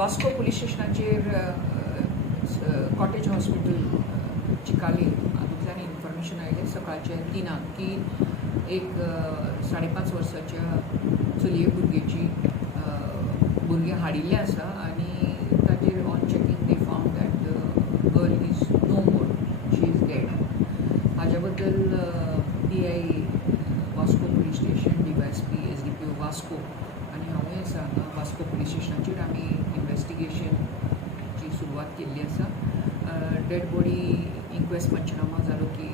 Vasco police स्टेशनाचेर cottage hospital Chicalim हातूंतल्यान information आयलें सकाळचे 3 की एक 5.5 वर्साच्या चलये भुरगें हाडिल्लें आसा आनी ताचेर on checking they found that the girl is no more, she is dead. हाज्या बद्दल DI Vasco police station, DYSP, SDPO Vasco आनी हांवूय आसा हांगा वास्को पुलीस स्टेशनाचेर आमी इन्वेस्टिगेशनची सुरवात केल्ली आसा. डेड बॉडी इन्क्वेस्ट पंचनामा जालो की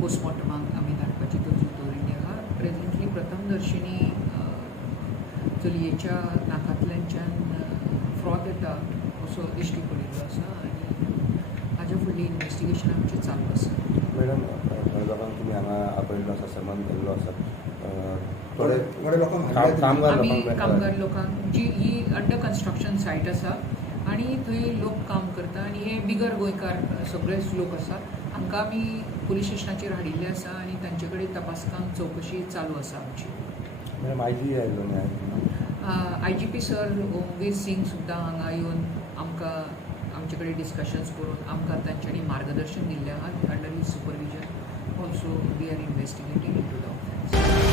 पोस्टमॉर्टमाक आमी धाडपाची तरतूद दवरिल्ली आहा. प्रेझेंटली प्रथमदर्शनी चलयेच्या नाकांतल्यानच्यान फ्रॉथ येता असो दिश्टी पडिल्लो आसा आनी हाज्या फुडली इन्वेस्टिगेशन आमचें चालू आसा. मॅडम, थोड्या लोकांक तुमी हांगा आपयल्लो आसा, सन्मान केल्लो आसा. थोडे लोकांक कामगार लोकांक जी ही अंडर कन्स्ट्रक्शन सायट आसा आनी थंय लोक काम करता आनी हे बिगर गोंयकार सगळेच लोक आसा. हांकां आमी पुलीस स्टेशनाचेर हाडिल्ले आसा आनी तांचे कडेन तपासकांक चवकशी चालू आसा आमची. मॅडम, IG आयिल्लो न्ही? IGP सर ओमवीर सिंग सुद्दां हांगा येवन आमकां आमचे कडेन डिस्कशन्स करून आमकां तांच्यांनी मार्गदर्शन दिल्लें आहा. Under his supervision also we are investigating into the offence.